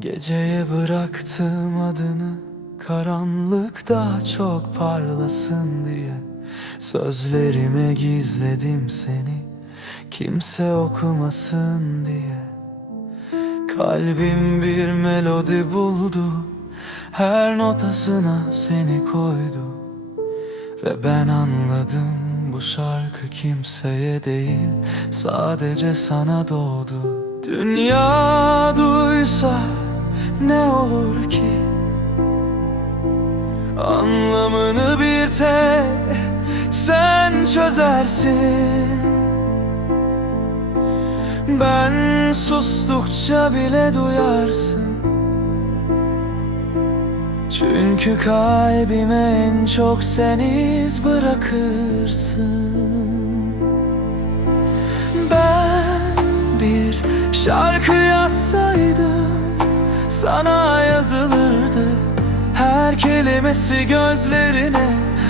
Geceye bıraktım adını Karanlık daha çok parlasın diye. Sözlerime gizledim seni Kimse okumasın diye. Kalbim bir melodi buldu Her notasına seni koydu. Ve ben anladım bu şarkı kimseye değil Sadece sana doğdu. Dünya duysa ne olur ki? Anlamını bir tek sen çözersin. Ben sustukça bile duyarsın. Çünkü kalbime en çok sen iz bırakırsın. Ben bir şarkı yazsaydım Sana yazılırdı Her kelimesi gözlerine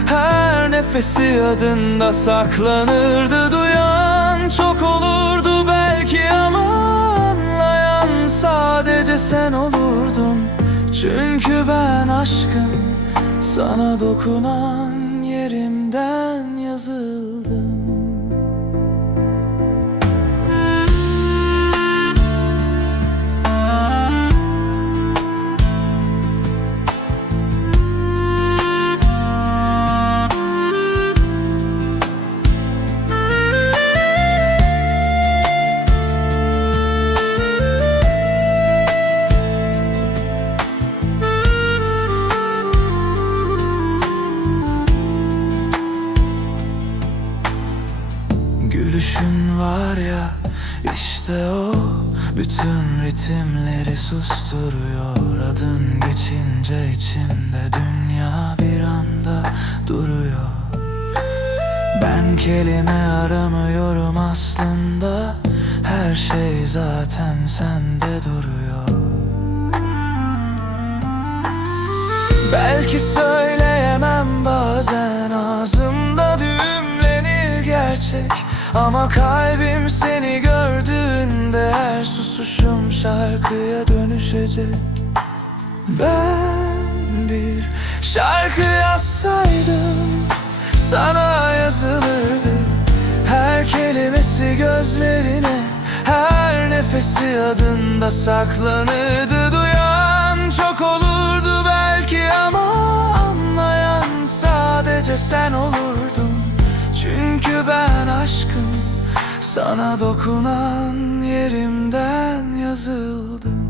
Her nefesi adında saklanırdı. Duyan çok olurdu belki ama Anlayan sadece sen olurdun. Çünkü ben aşkım Sana dokunan yerimden yazıldım Gülüşün var ya işte o. Bütün ritimleri susturuyor. Adın geçince içimde dünya bir anda duruyor. Ben kelime aramıyorum aslında. Her şey zaten sende duruyor. Belki söyleyemem bazen ağzımda düğümlenir gerçek Ama kalbim seni gördüğünde her susuşum şarkıya dönüşecek. Ben bir şarkı yazsaydım sana yazılırdı. Her kelimesi gözlerine her nefesi adında saklanırdı. Duyan çok olurdu belki ama Anlayan sadece sen olurdun Sana dokunan yerimden yazıldım